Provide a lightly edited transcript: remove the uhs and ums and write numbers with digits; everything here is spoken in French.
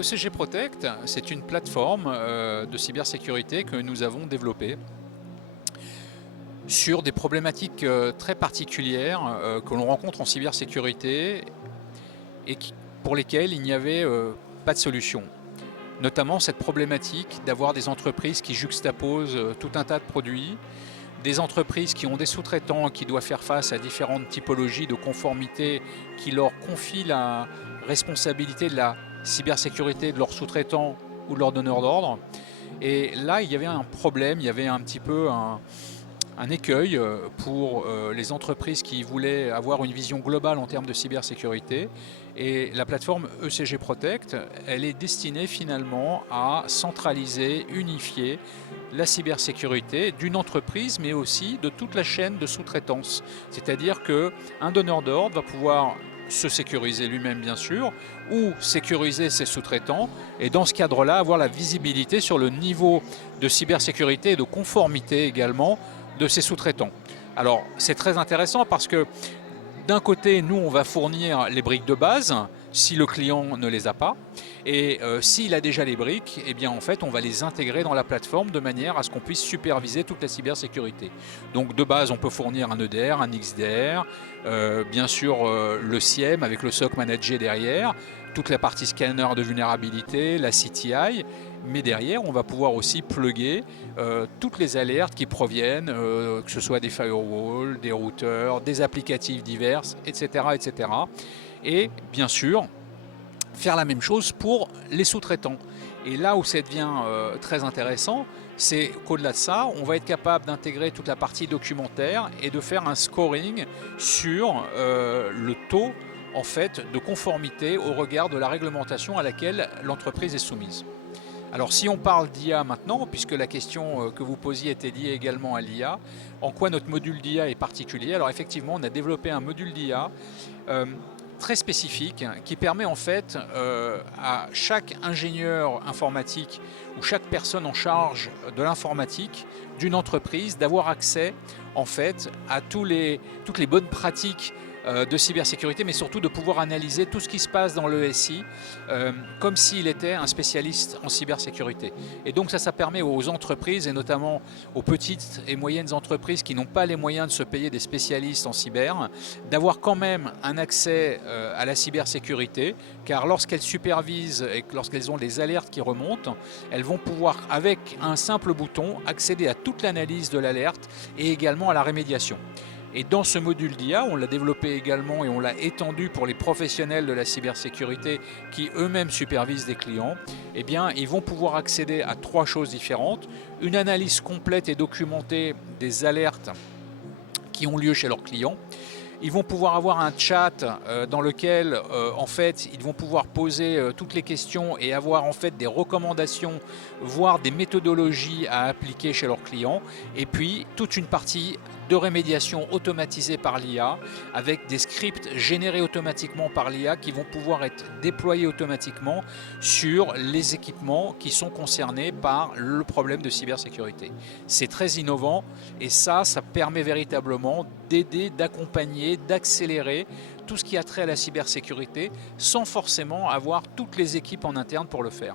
ECG Protect, c'est une plateforme de cybersécurité que nous avons développée sur des problématiques très particulières que l'on rencontre en cybersécurité et pour lesquelles il n'y avait pas de solution. Notamment cette problématique d'avoir des entreprises qui juxtaposent tout un tas de produits, des entreprises qui ont des sous-traitants qui doivent faire face à différentes typologies de conformité qui leur confient la responsabilité de la cybersécurité de leurs sous-traitants ou de leurs donneurs d'ordre. Et là, il y avait un problème, il y avait un petit peu un écueil pour les entreprises qui voulaient avoir une vision globale en termes de cybersécurité. Et la plateforme ECG Protect, elle est destinée finalement à centraliser, unifier la cybersécurité d'une entreprise, mais aussi de toute la chaîne de sous-traitance. C'est-à-dire qu'un donneur d'ordre va pouvoir se sécuriser lui-même bien sûr, ou sécuriser ses sous-traitants, et dans ce cadre-là, avoir la visibilité sur le niveau de cybersécurité et de conformité également de ses sous-traitants. Alors c'est très intéressant parce que d'un côté, nous on va fournir les briques de base si le client ne les a pas, et s'il a déjà les briques, eh bien en fait on va les intégrer dans la plateforme de manière à ce qu'on puisse superviser toute la cybersécurité. Donc de base on peut fournir un EDR, un XDR, bien sûr le SIEM avec le SOC managé derrière, toute la partie scanner de vulnérabilité, la CTI, mais derrière on va pouvoir aussi plugger toutes les alertes qui proviennent, que ce soit des firewalls, des routeurs, des applicatifs divers, etc. etc. Et bien sûr, faire la même chose pour les sous-traitants. Et là où ça devient très intéressant, c'est qu'au-delà de ça, on va être capable d'intégrer toute la partie documentaire et de faire un scoring sur le taux en fait, de conformité au regard de la réglementation à laquelle l'entreprise est soumise. Alors si on parle d'IA maintenant, puisque la question que vous posiez était liée également à l'IA, en quoi notre module d'IA est particulier? Alors effectivement, on a développé un module d'IA très spécifique qui permet en fait à chaque ingénieur informatique ou chaque personne en charge de l'informatique d'une entreprise d'avoir accès en fait à toutes les bonnes pratiques de cybersécurité, mais surtout de pouvoir analyser tout ce qui se passe dans le SI comme s'il était un spécialiste en cybersécurité. Et donc ça permet aux entreprises, et notamment aux petites et moyennes entreprises qui n'ont pas les moyens de se payer des spécialistes en cyber, d'avoir quand même un accès à la cybersécurité, car lorsqu'elles supervisent et lorsqu'elles ont des alertes qui remontent, elles vont pouvoir, avec un simple bouton, accéder à toute l'analyse de l'alerte et également à la rémédiation. Et dans ce module d'IA, on l'a développé également et on l'a étendu pour les professionnels de la cybersécurité qui eux-mêmes supervisent des clients. Eh bien, ils vont pouvoir accéder à 3 choses différentes. Une analyse complète et documentée des alertes qui ont lieu chez leurs clients. Ils vont pouvoir avoir un chat dans lequel en fait ils vont pouvoir poser toutes les questions et avoir en fait des recommandations, voire des méthodologies à appliquer chez leurs clients. Et puis toute une partie de rémédiation automatisée par l'IA avec des scripts générés automatiquement par l'IA qui vont pouvoir être déployés automatiquement sur les équipements qui sont concernés par le problème de cybersécurité. C'est très innovant et ça permet véritablement d'aider, d'accompagner, d'accélérer tout ce qui a trait à la cybersécurité sans forcément avoir toutes les équipes en interne pour le faire.